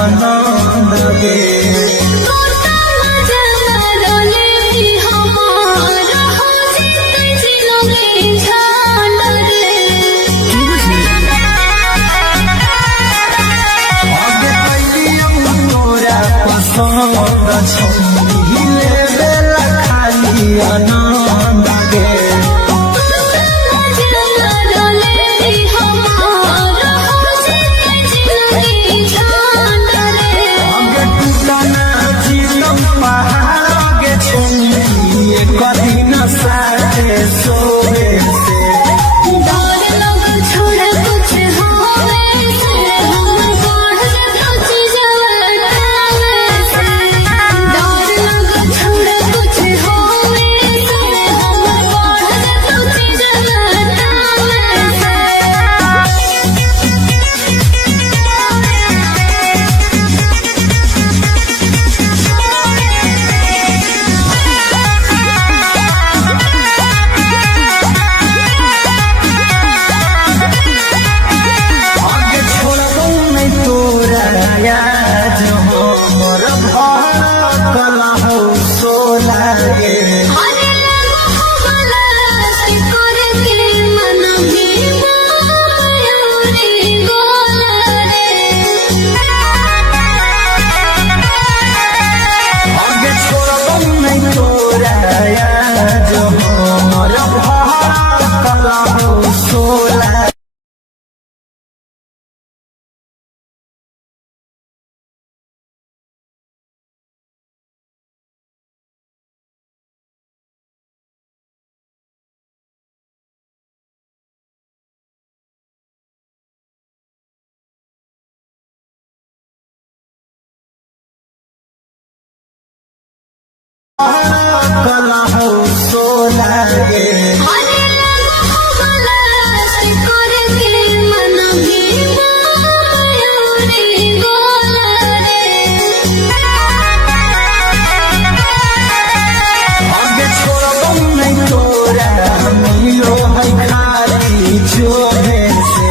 आनंद गे आनंद गे कला हो सोला गे आगे छोड़ो नहीं तोरा मिलो है खाली जोरे से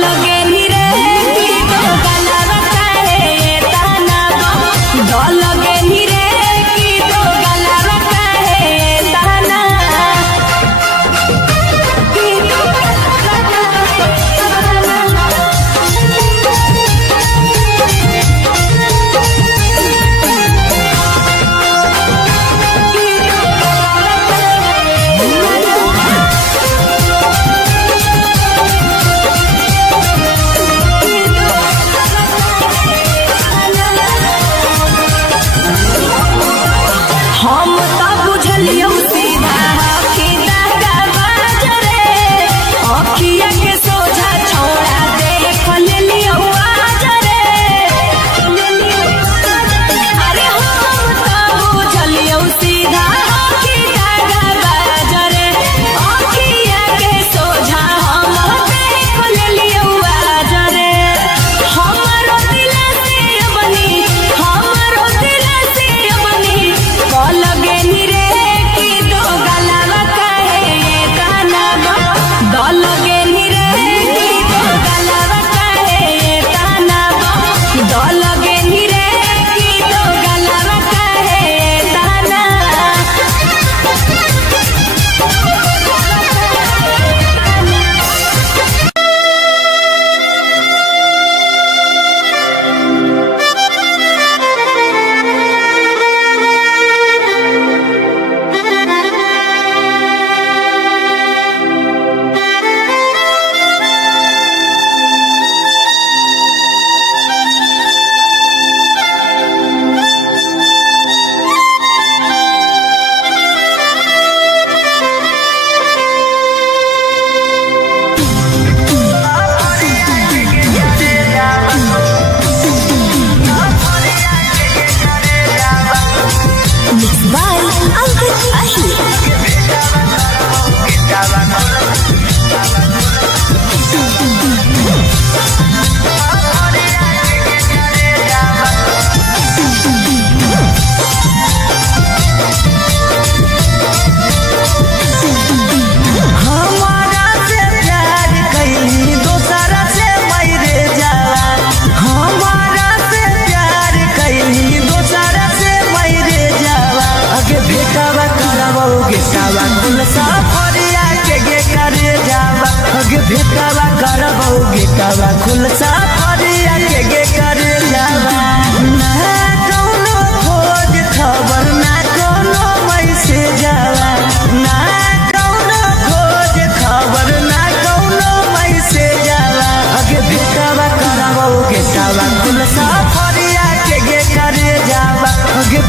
लगे नी रे की तो गलवा काहे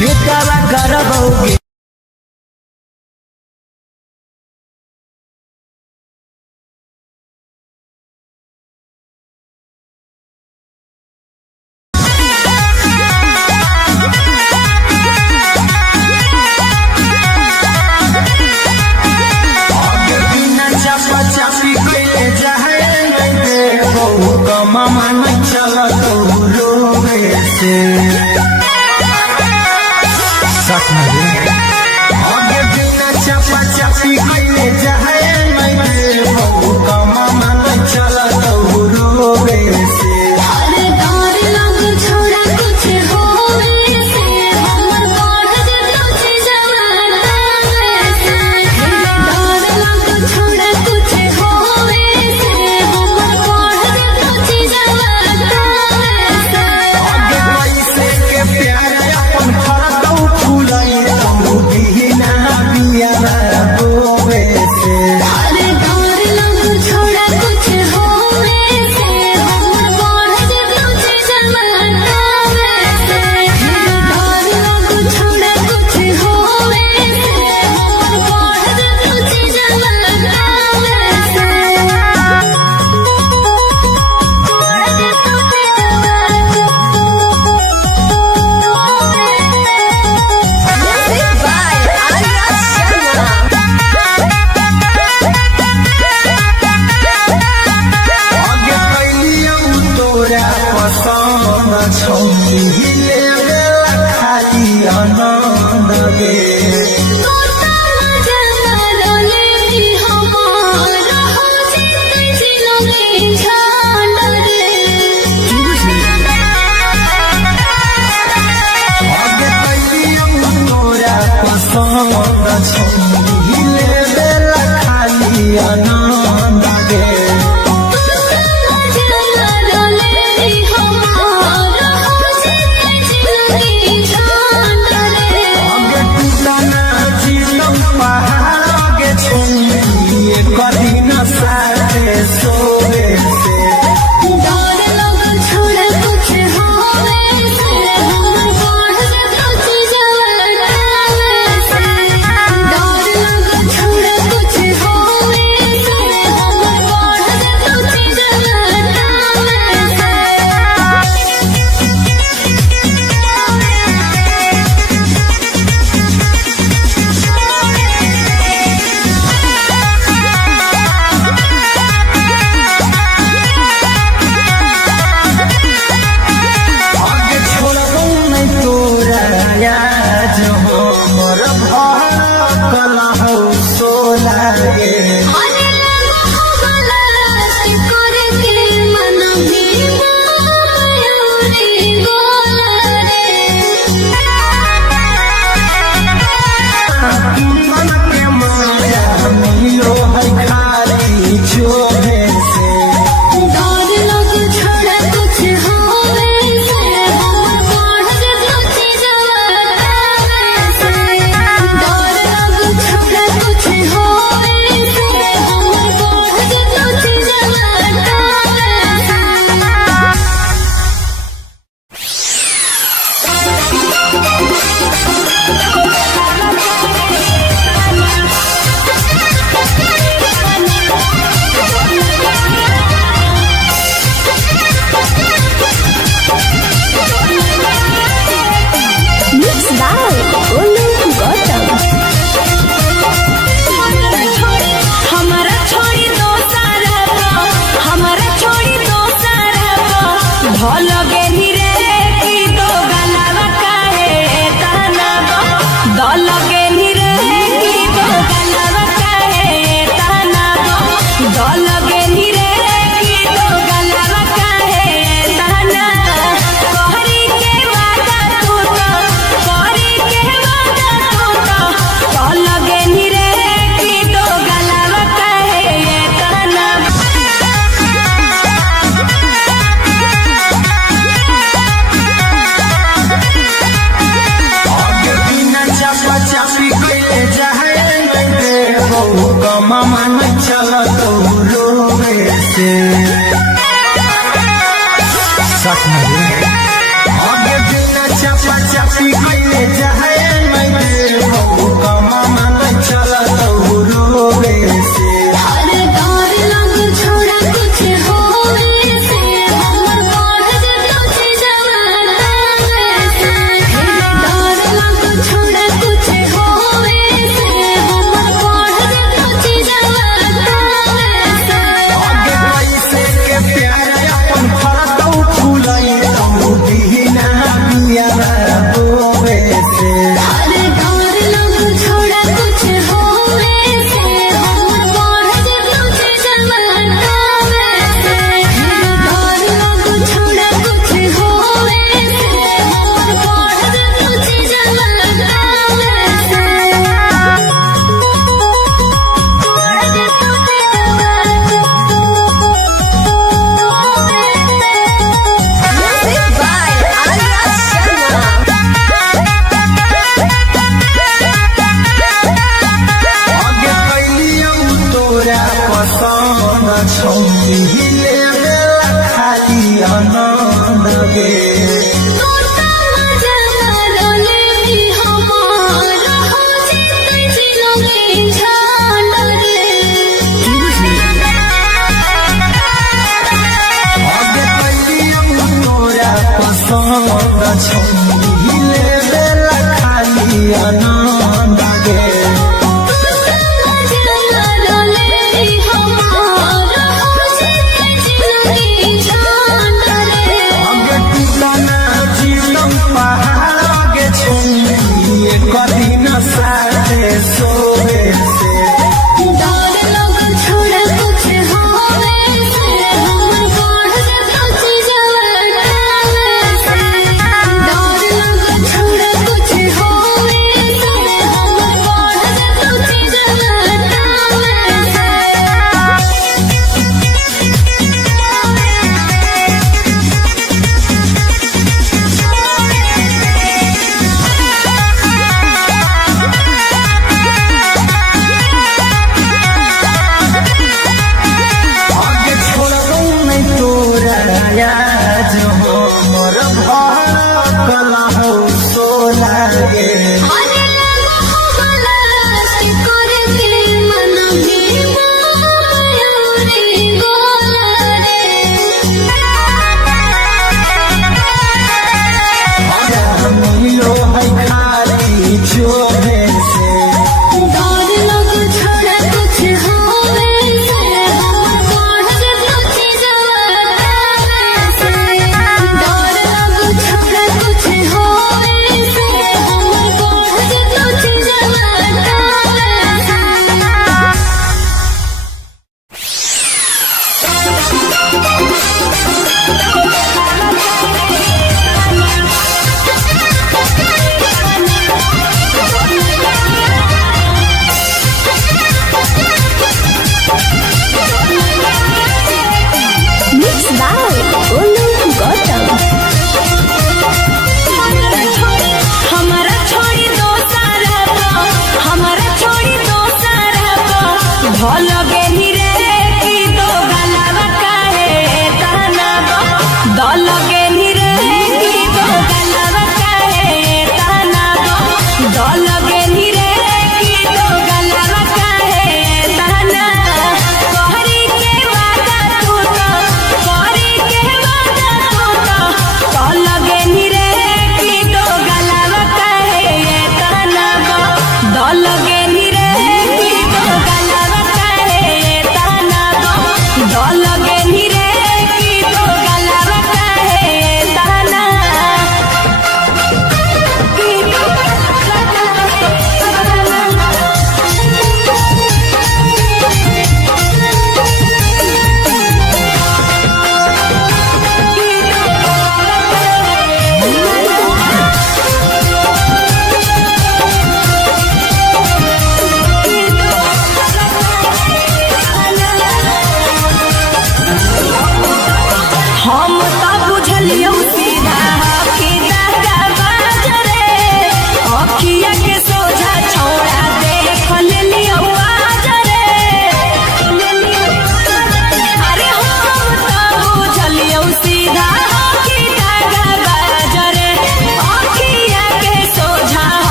भेटवा करबौगे चापी कैले जाए मामा नहीं चला तो रोवे से आगे बिना चापा चापी कैले जाए मामा नहीं चला तो रोवे से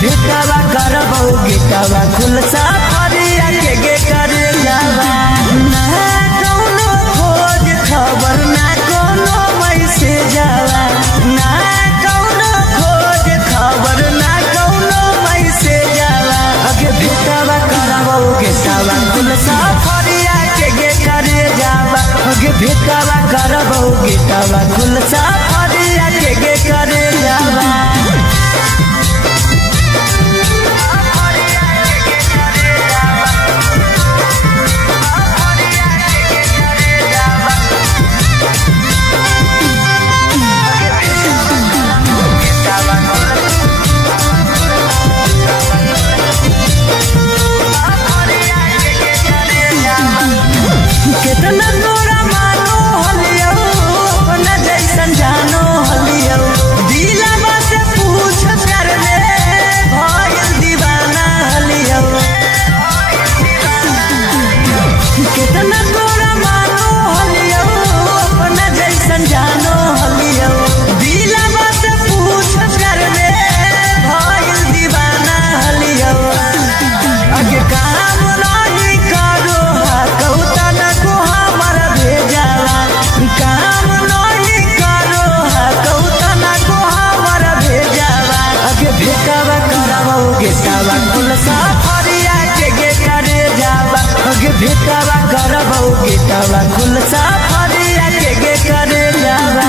भेटावा करबो गेटावा खुलसा फरिया के गे करे जावा ना कोनो खोज खबर ना कोनो मैसेज जावा ना कोनो खोज खबर ना कोनो मैसेज जावा अगे भेटावा करबो गेटावा खुलसा फरिया के गे करे जावा अगे भेटावा करबो गेटावा खुलसा फरिया के गे करे जावा कितना तोरा मानो हलियो अपना जैसन जानो हलियो दिलवा से पूछ कर ले भइल दीवाना हलियो कितना तोरा मानो हलियो अपना जैसन जानो हलियो दिलवा से पूछ कर ले भइल दीवाना हलियो अगे काम नहीं करो कौता काम नहीं करो कौता ना को हमारा भेजावा अगे भेटावा करबो गेटावा खुलसा फरिया के गे करे जावा अगे भेटावा करबो गेटावा खुलसा फरिया के गे करे जावा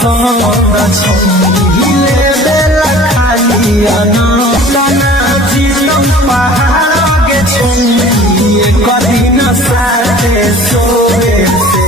पसंद छोले बेला खाली अना जीवन पहाड़ के छोड़िए कभी न साथे सोए से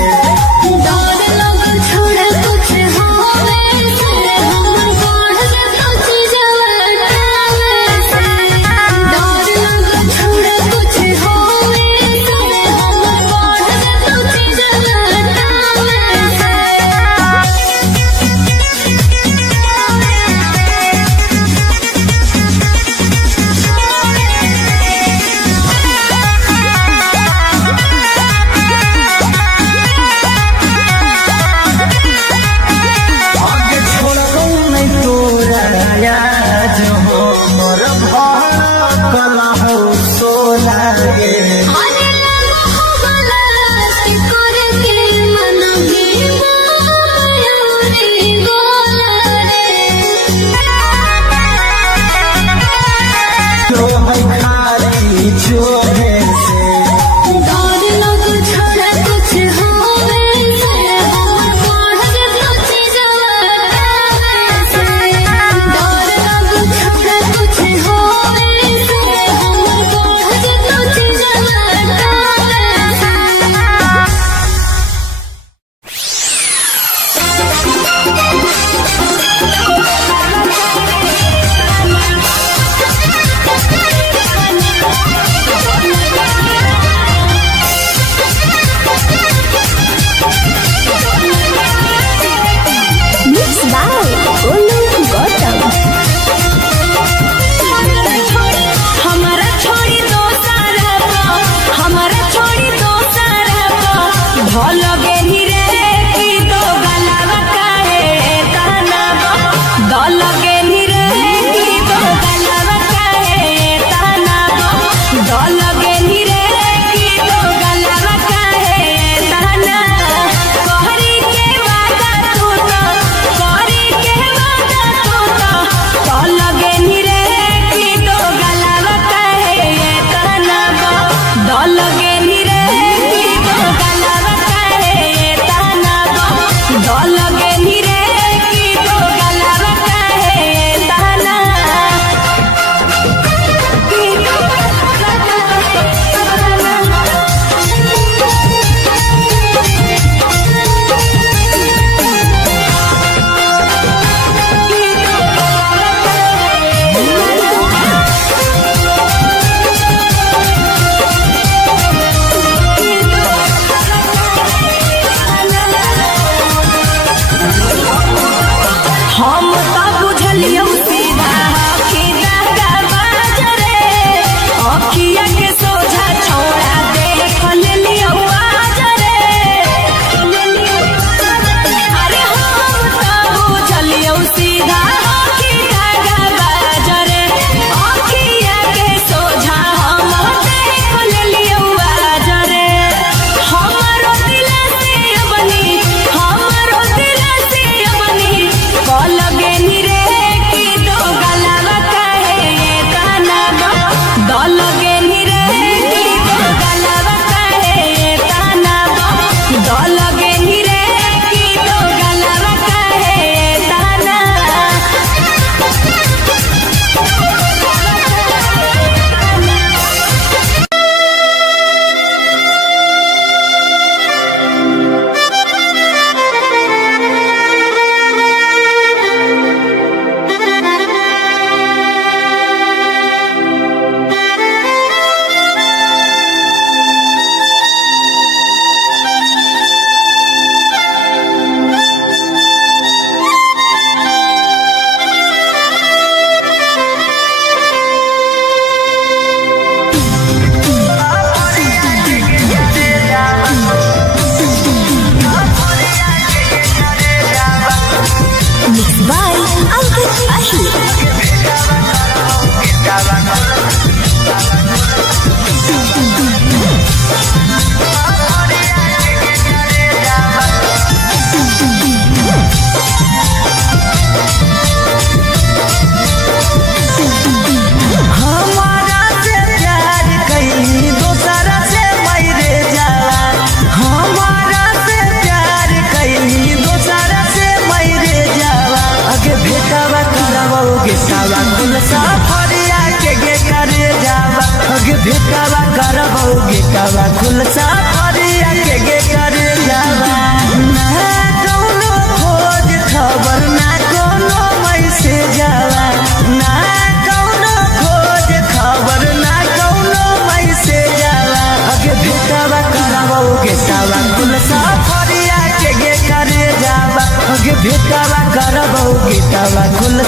कुल सफरिया के गे करे जावा गे भेटावा करबो गेटावा कुल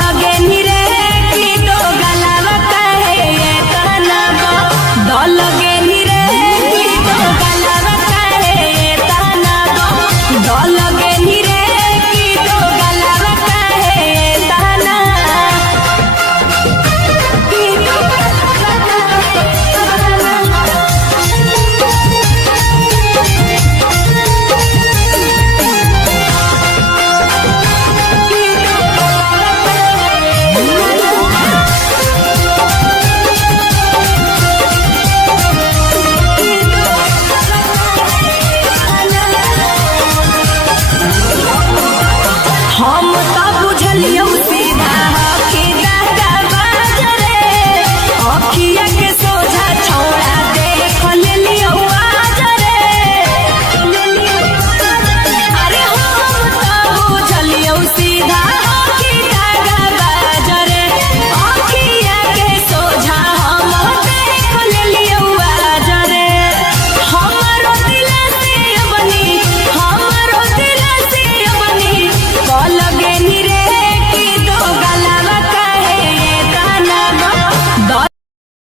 आगे निरे की तो गलावा कहे ये तनावा दल गे निरे की तो गलावा कहे ये तनावा दल गे निरे की तो गलावा कहे ये तनावा की तो हम तो बुझलियो सीधा हकी दादा बाजरे अखिया के सोझा छोड़ा देख लेलियो आजरे अरे हम तो बुझलियो सीधा हकी दादा बाजरे अखिया के सोझा हम देख लेलियो आजरे हमरो दिल से बनी हमरो दिल से बनी लगे निरे की दो गलावा कहे ये तनावा दल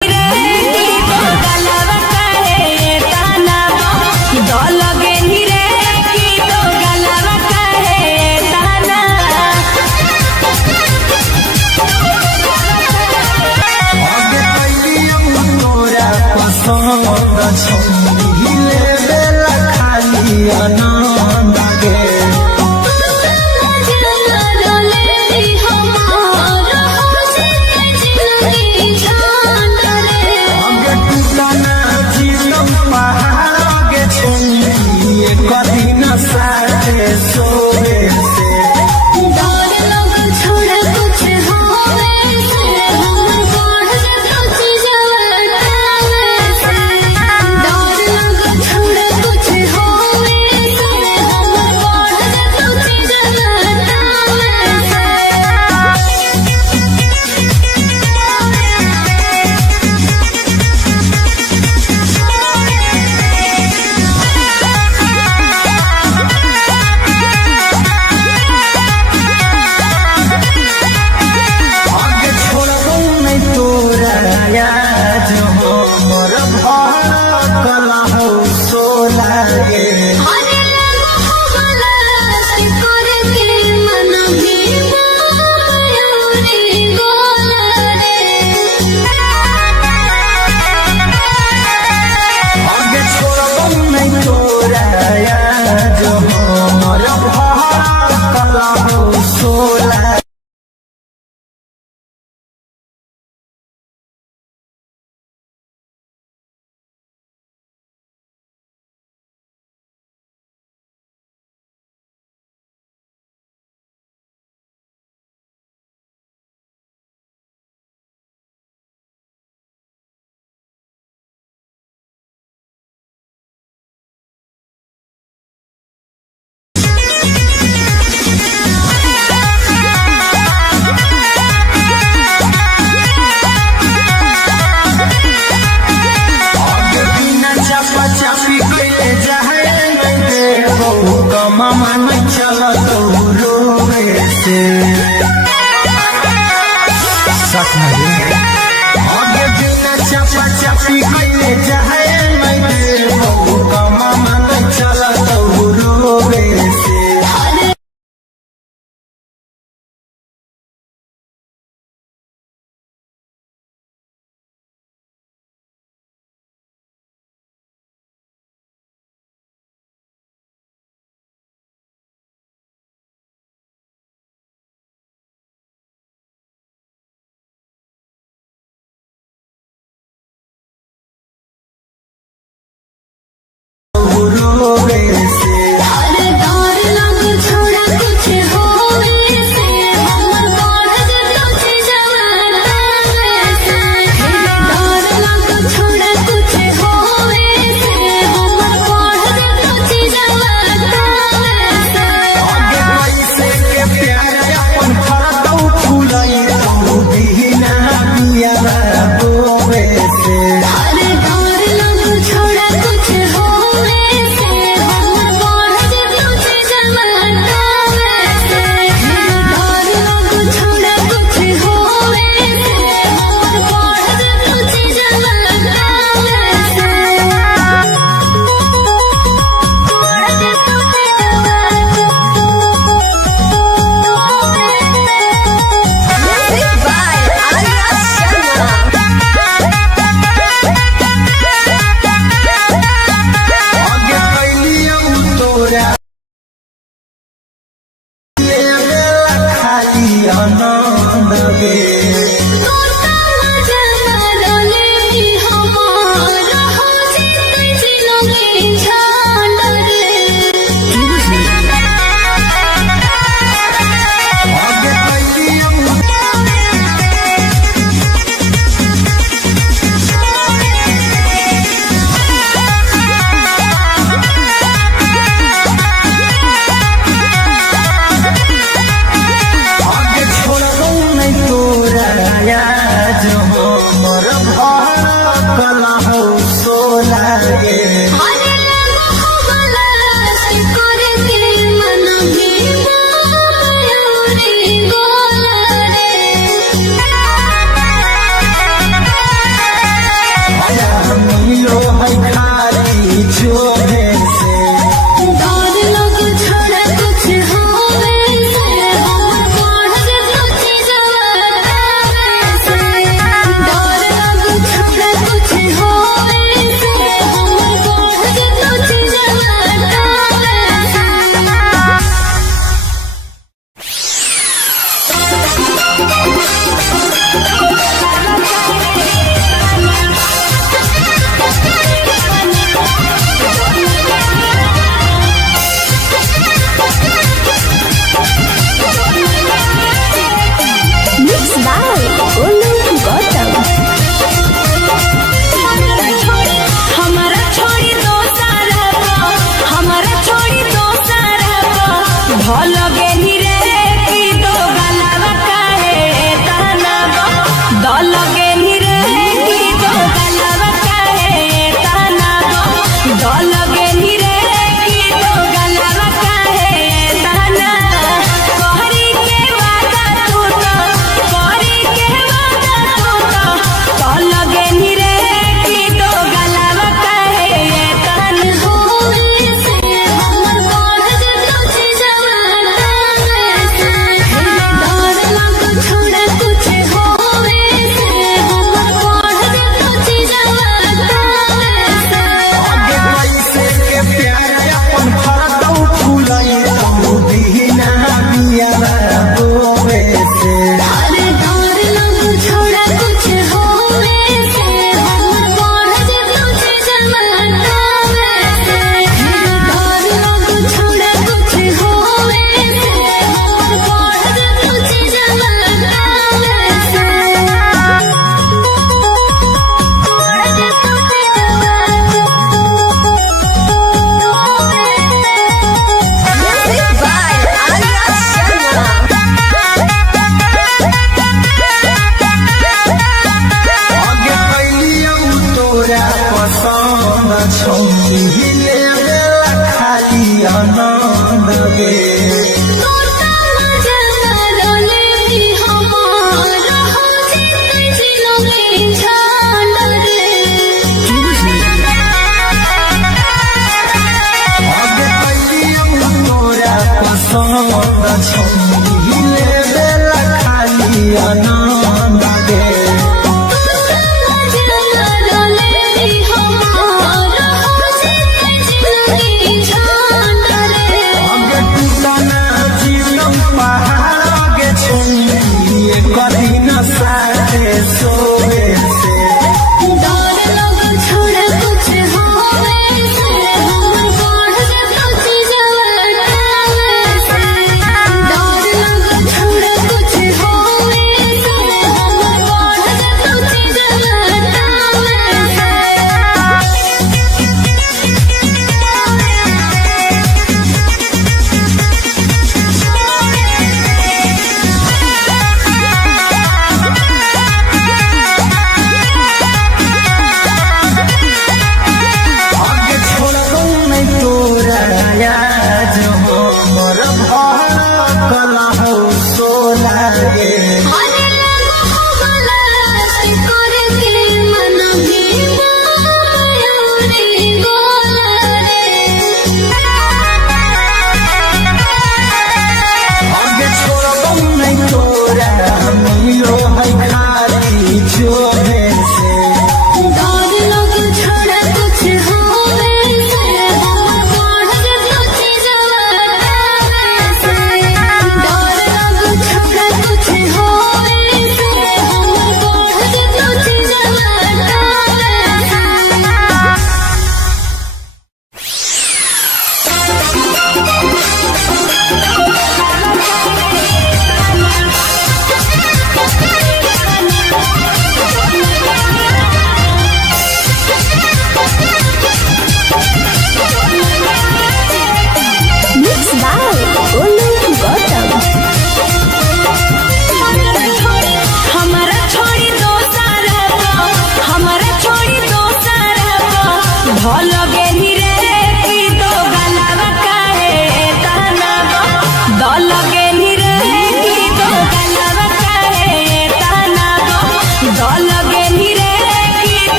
निरे की दो गलावा कहे ये तनावा दल लगे निरे की दो गलावा कहे ये तनावा आगे कैलियो तोरा पसंद छौनी लेबेला खाली आनंद गे आगे टूटना जीवन पहाड़ गे छौनी कदी न साथे सोए से आगे छोड़बो नहीं तोरा याद हमर भड़कल हो सोला गे आगे छोड़बो नहीं तोरा याद हमर भड़कल हो सोला आगे बिना चापा चापी के जाए नहीं देबो कमामा नहीं चलत रोवे से आगे बिना चापा चापी के जाए नहीं देबो कमामा नहीं चलत रोवे से रोवे से आगे कैसे के प्यार अपन फरतौ फुलाई तू बिना बिया रोवे से छोड़ा कुछ हो गे आनंद गे टूटल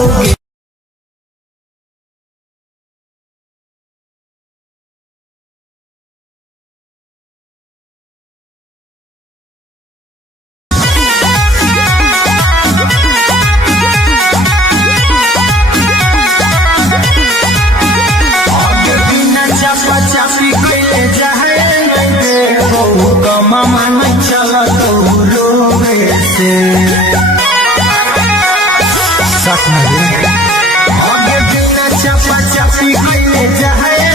करबौगे चापी के जाए मामा नहीं चला तो रोवे से आगे बिना चापा चापी के जाए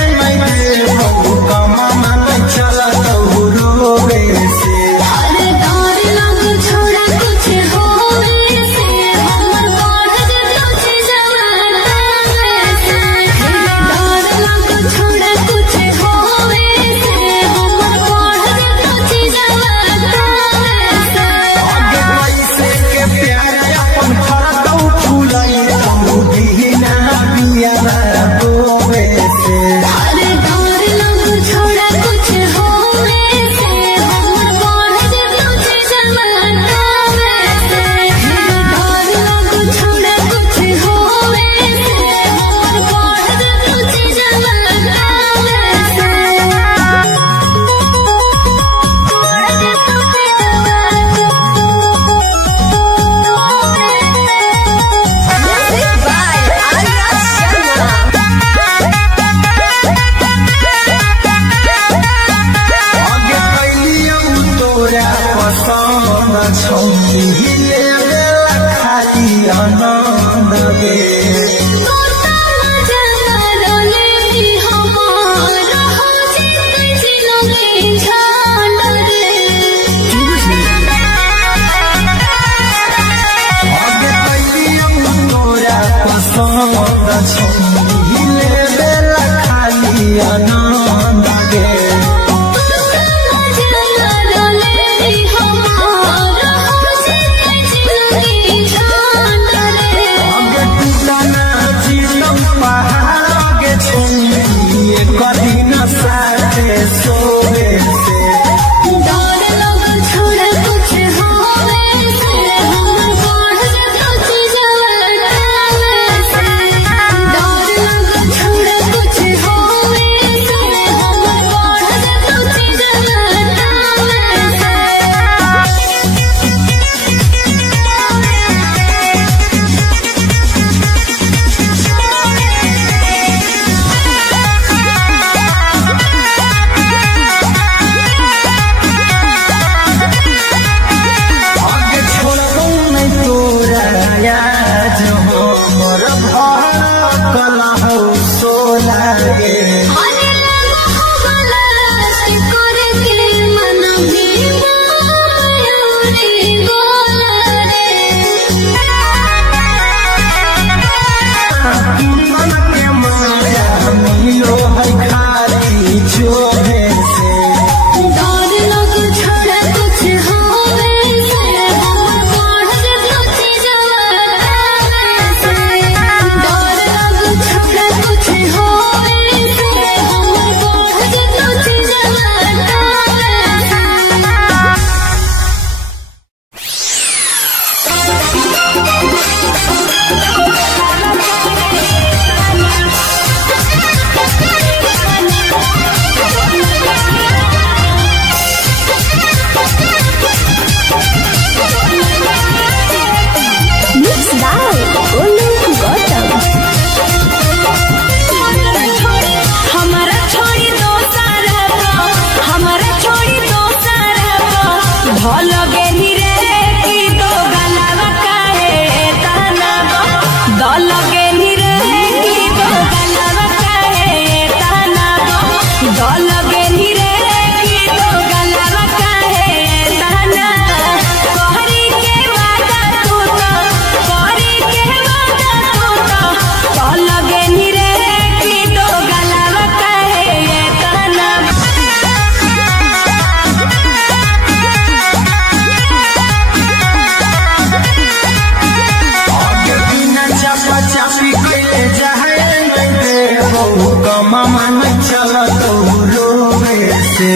मामा नहीं चला तो रोवे से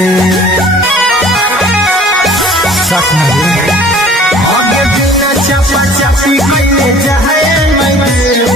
आगे बिना चापा चापी के जाए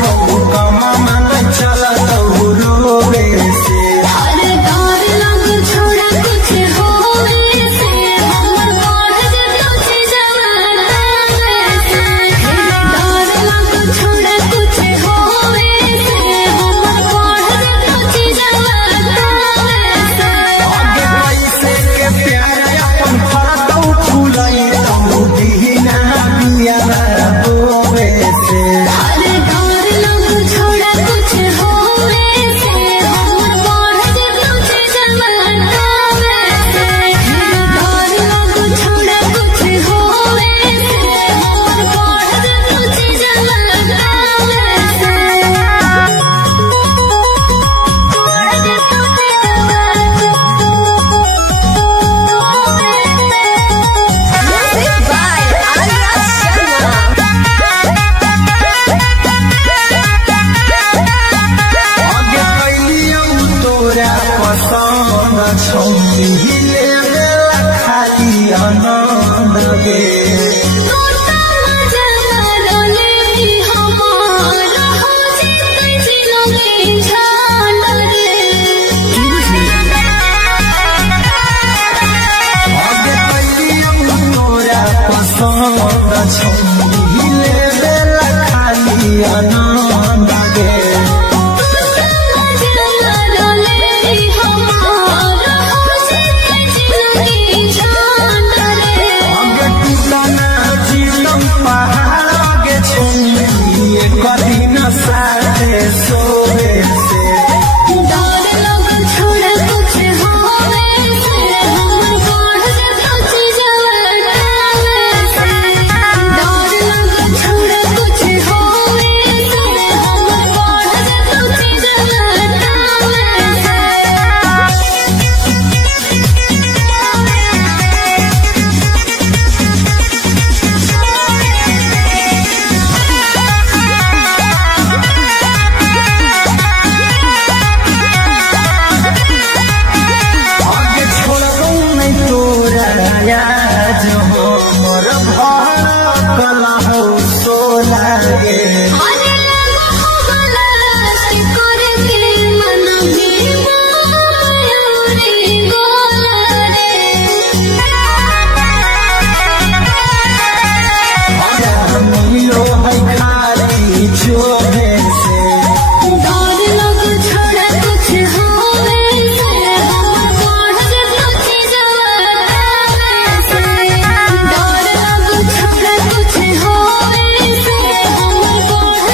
आनंद गे कठिन साथे सोवे से डर लग छोड़ कुछ होवे से हम बढ़ कुछ जवाना से डर लग छोड़ कुछ होवे से हम बढ़ कुछ जवाना आज हो मोर भड़कल हो सोला गे मिलो है खाली छोड़े से डर लग छोड़ कुछ होवे से हम बढ़ कुछ जवाना से डर लग छोड़ कुछ होवे से हम बढ़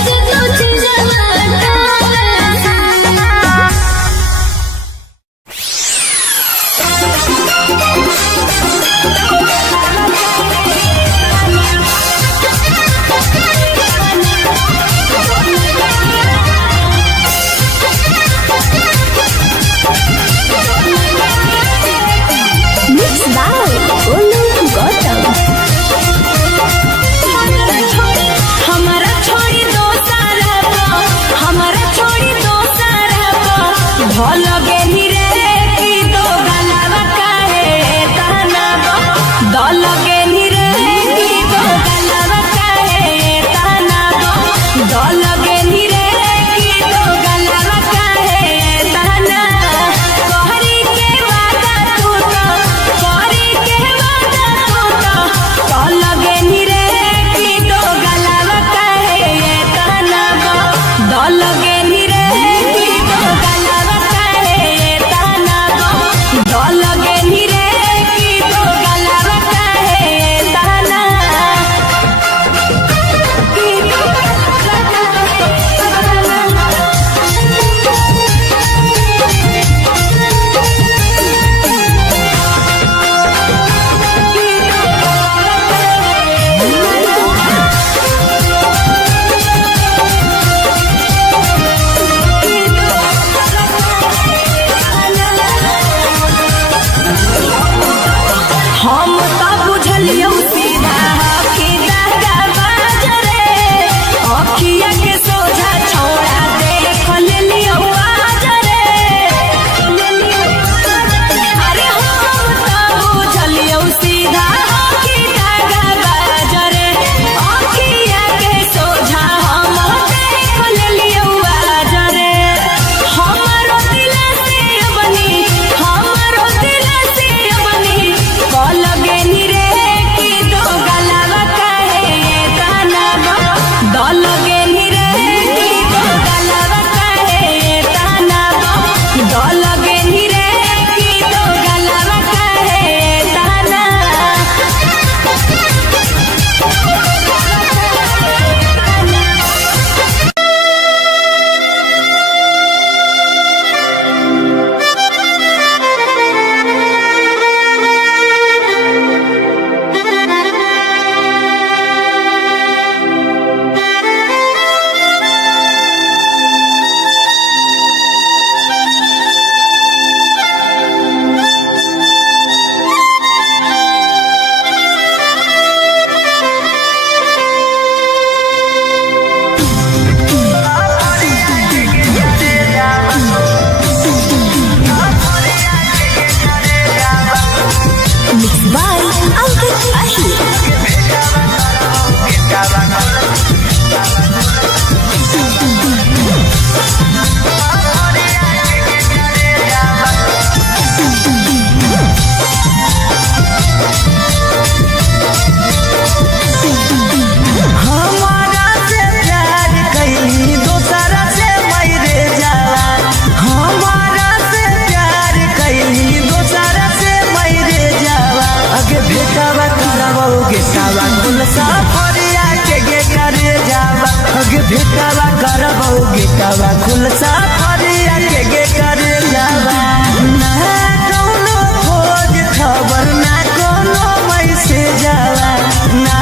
गेटावा खुल सफरिया के करे जावा ना कौनो खोज खबर ना कौनो मैसेज आवा ना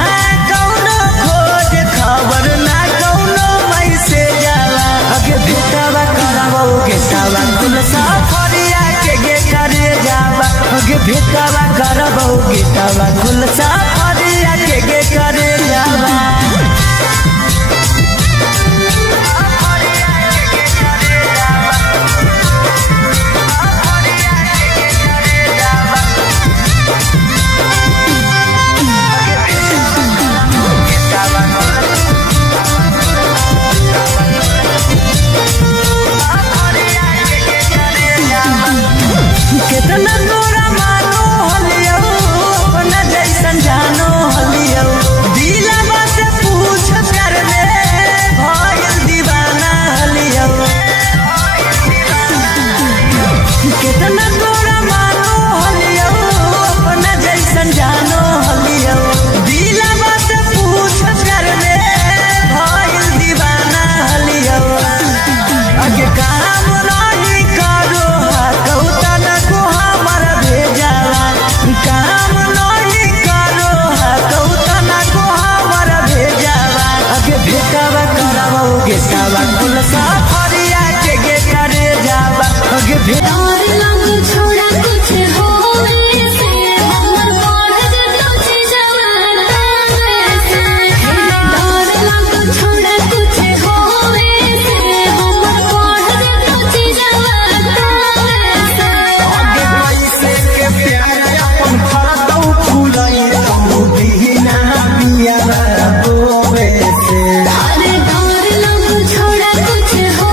कौनो खोज खबर ना कौनो मैसेज आवा अगे भेटावा करावो गेटावा खुल सफरिया के करे जावा अगे भेटावा करावो गेटावा खुल सफरिया के करे जावा कितना तोरा मानो हलियो अपना जैसन जानो हलियो दिलवा से पूछ कर ले भइल दीवाना हलियो कितना तोरा मानो हलियो अपना जैसन जानो हलियो दिलवा से पूछ कर ले भइल दीवाना हलियो अगे काम नहीं करो कौतन को हमारा भेजावा काम नहीं करो कौतन को हमारा भेजावा अगे भेटावा करावा गेटावा खुल सफरिया के करे जावा अगे भेटा और लंग छोड़ा कुछ होवे से हमर पढ़ कुछ जवाना से और लंग छोड़ा कुछ होवे से हमर पढ़ कुछ जवाना से अगे पैसे के प्यार अपन फरतौ फुलई तू बिना बिया बोवे से अरे और लंग छोड़ा कुछ हो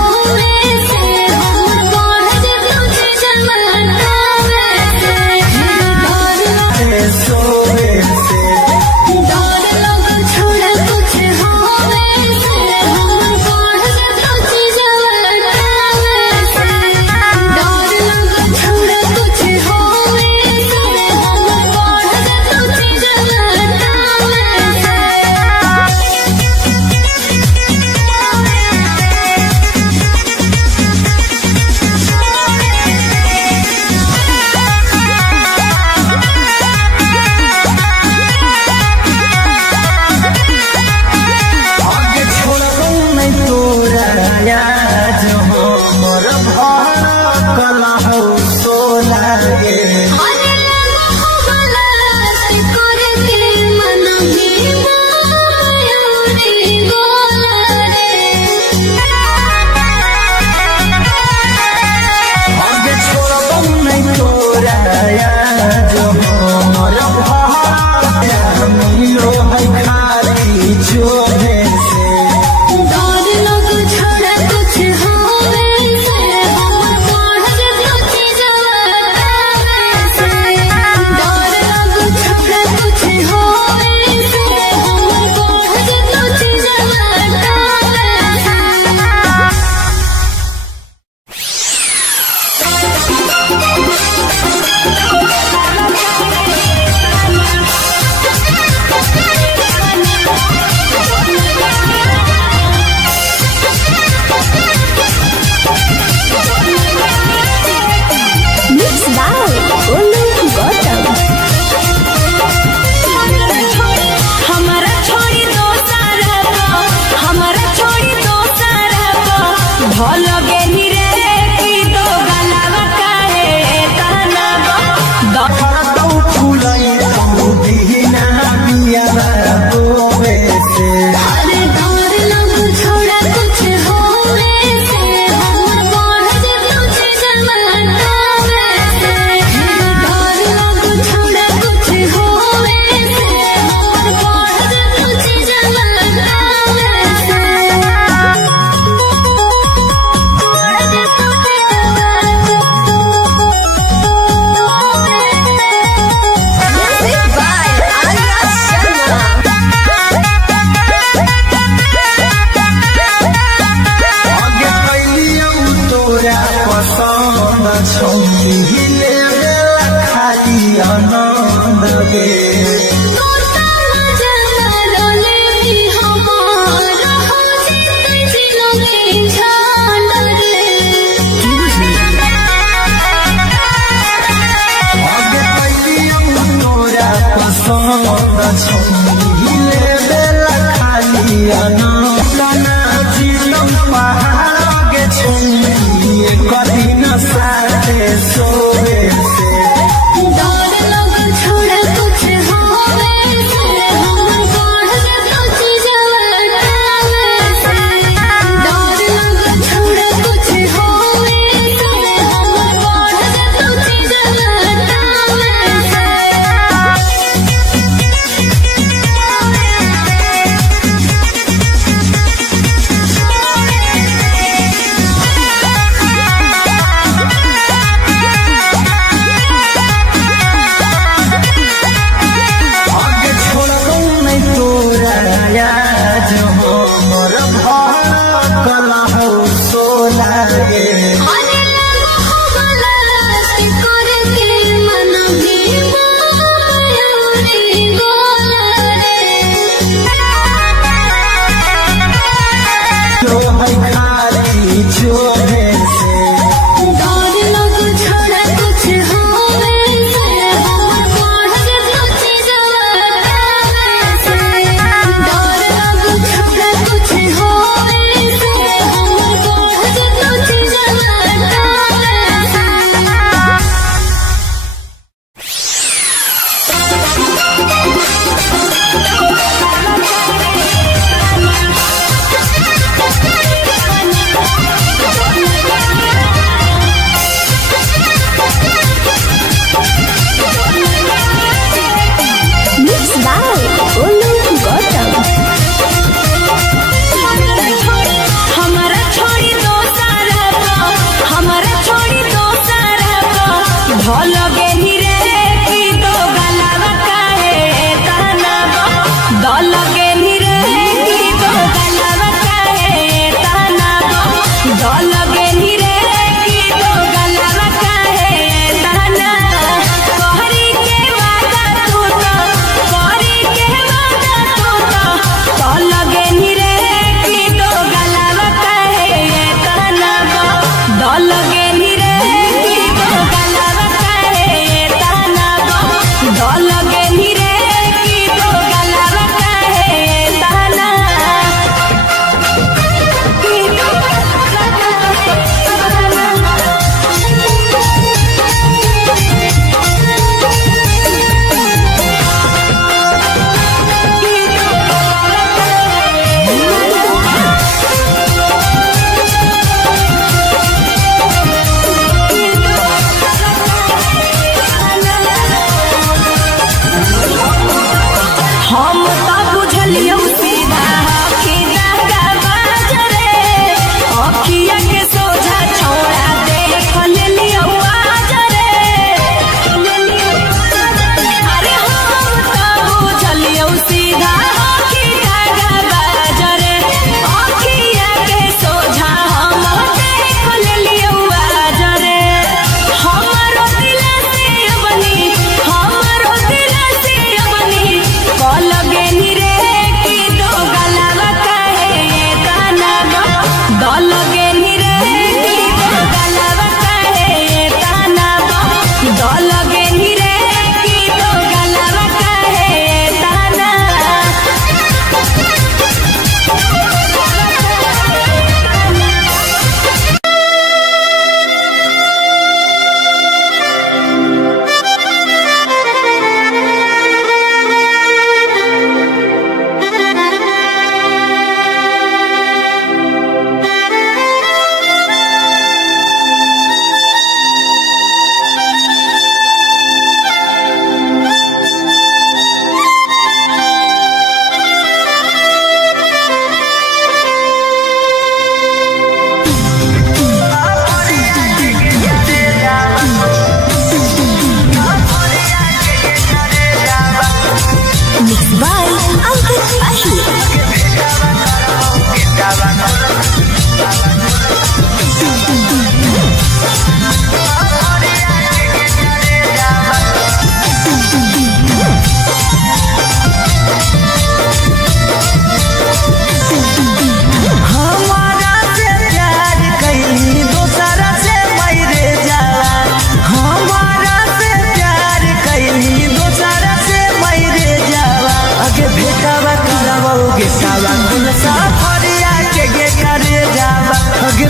छोड़ी ले बेला खाली अना गाना जीतम पहाड़ के छोड़ी कदी न साथे सोए से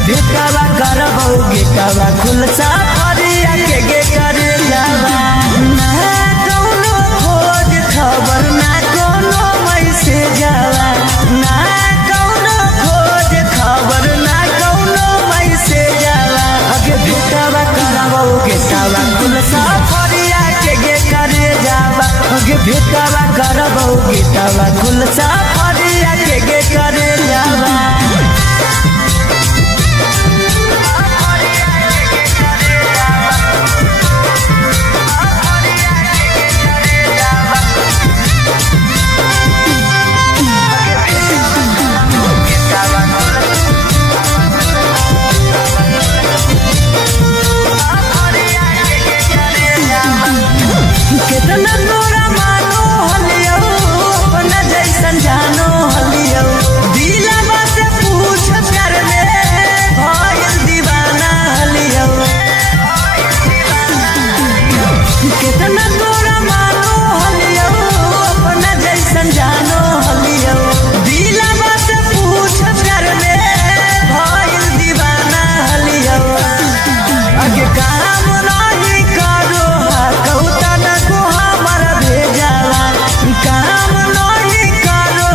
भेटावा करबौ गेटावा खुलसा फरिया के करे जावा ना कौनो खोज खबर ना कोनो मैसेज जावा ना कौनो खोज खबर ना कोनो मैसेज जावा अगे भेटावा करबौ गेटावा खुलसा फरिया के करे जावा अगे भेटावा करबौ गेटावा खुलसा फरिया के करे जावा कितना तोरा मानो हलियो अपना जैसन जानो हलियो दिलवा से पूछ प्यार में भइल दीवाना हलियो कितना तोरा मानो हलियो अपना जैसन जानो हलियो दिलवा से पूछ प्यार में भइल दीवाना हलियो अगे काम नहीं करो कौतन को हमारा भेजावा काम नहीं करो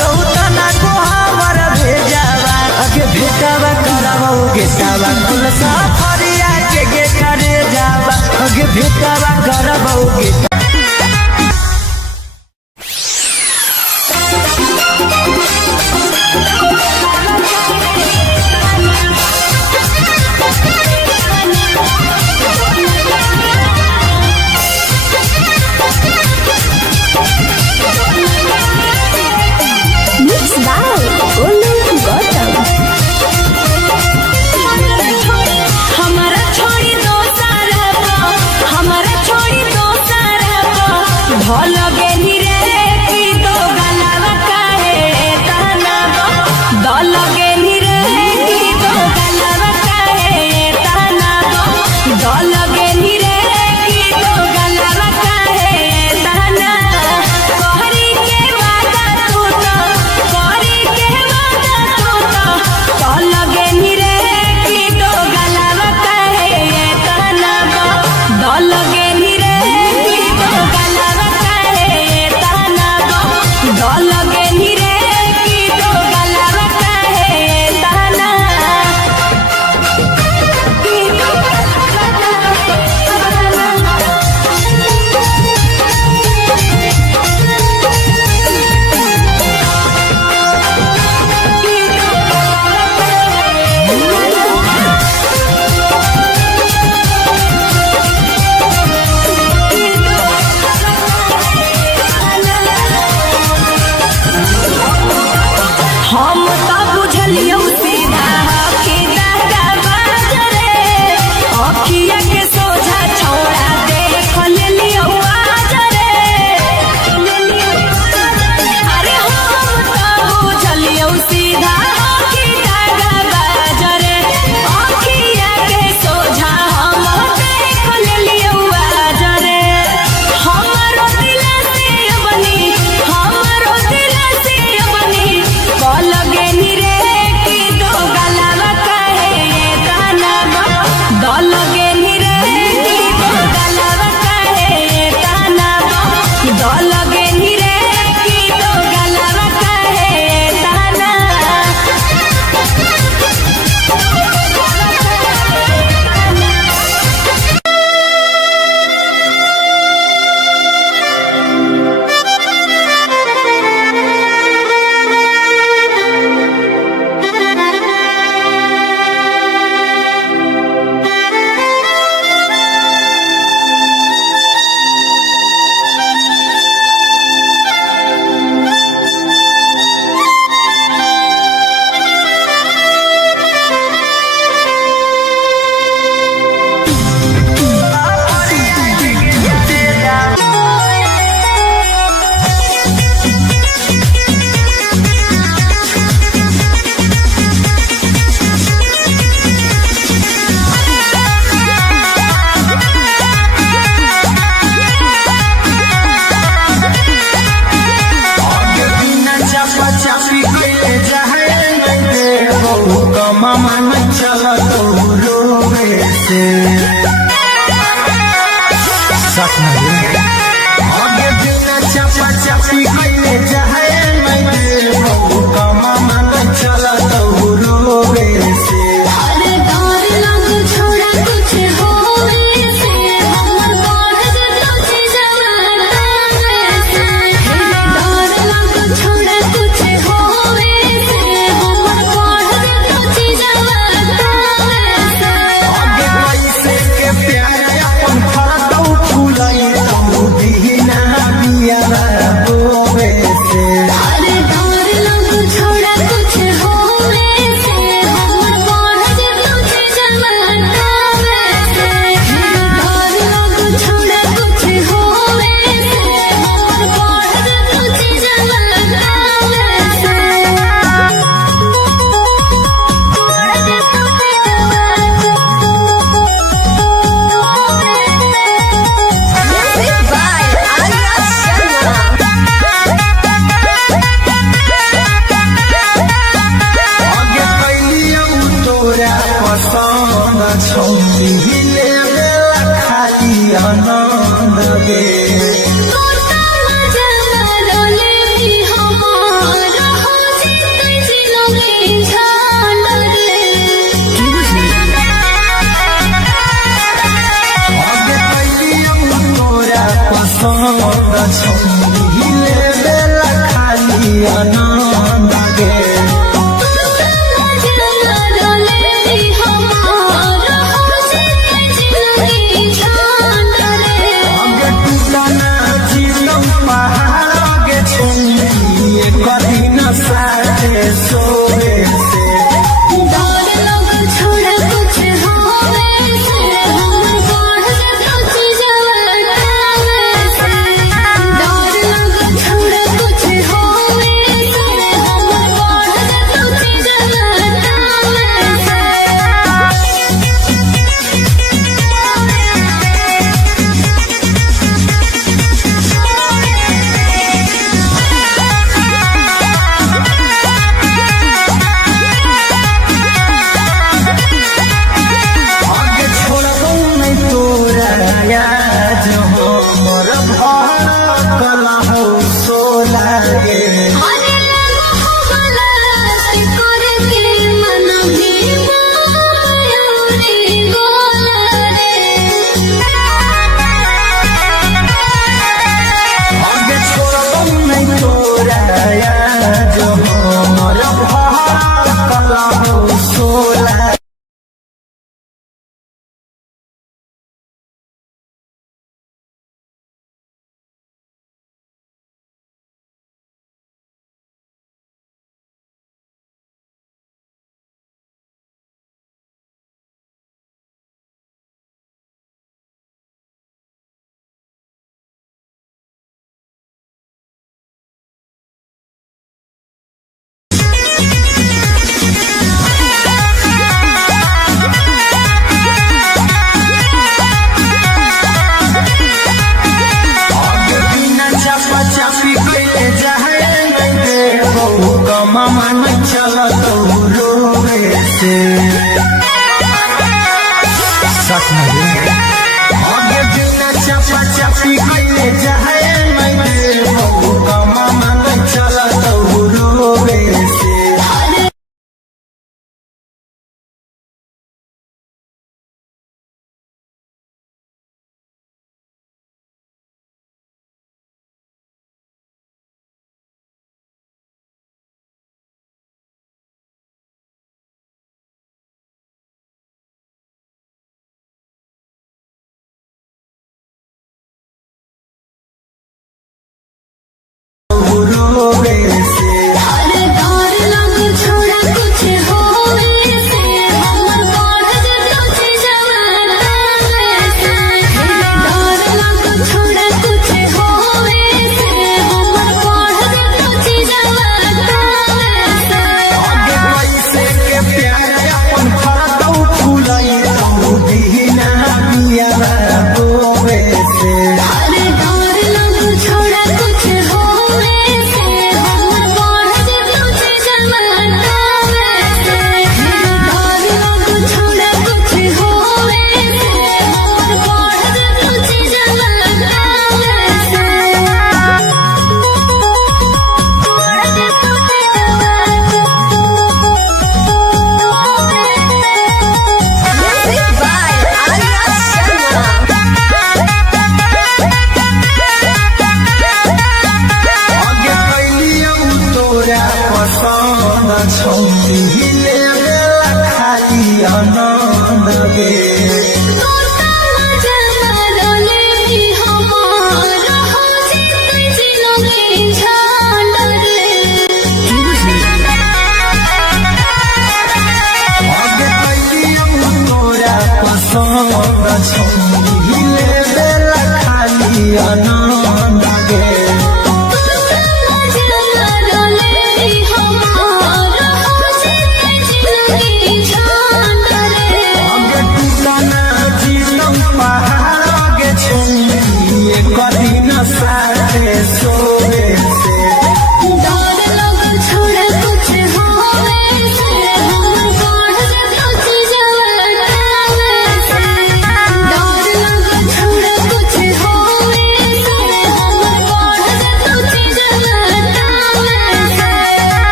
कौतन को हमारा भेजावा अगे भेटावा करबौ गेटावा खुलसा फरिया के करे जावा अगे भेटावा करबौ गेटा लगे नी रे की दो गला मामा न चला तो रोवे से सच नहीं आगे बिना चपा चपी कइले जाए नहीं का मामा न चला तो रोवे से अरे डर लग छोड़ा कुछ होवे से हमर बाढ़ जे तुझे जवाना से डर लग छोड़ा कुछ होवे से हमर बाढ़ जे तुझे जवाना से आगे कैसे के प्यार अपन फरदौ फुलाई तू दीना बिया रोवे से अरे डर लग छोड़ा कुछ होवे से हमर बाढ़ जे तुझे जवाना से डर लग छोड़ा कुछ होवे से हमर बाढ़ जे तुझे जवाना आगे कैलियौ तोरा पसंद छौरी हिले बेला खाली आनंद गे आगे कैलियौ तोरा पसंद छौरी हिले बेला खाली आनंद गे आगे टूटना जीतौ पहाड़ आगे छौरी कभी न साथे सोवे से आगे छोड़बौ नहीं तोरा याद हमर भार कला हो सोला गे आगे छोड़बौ नहीं तोरा याद हमर भार कला हो सोला आगे बिना चपा चपी कइले जाए नहीं देबौ का मामा न चला तो रोवे से सच नहीं आगे बिना चपा चपी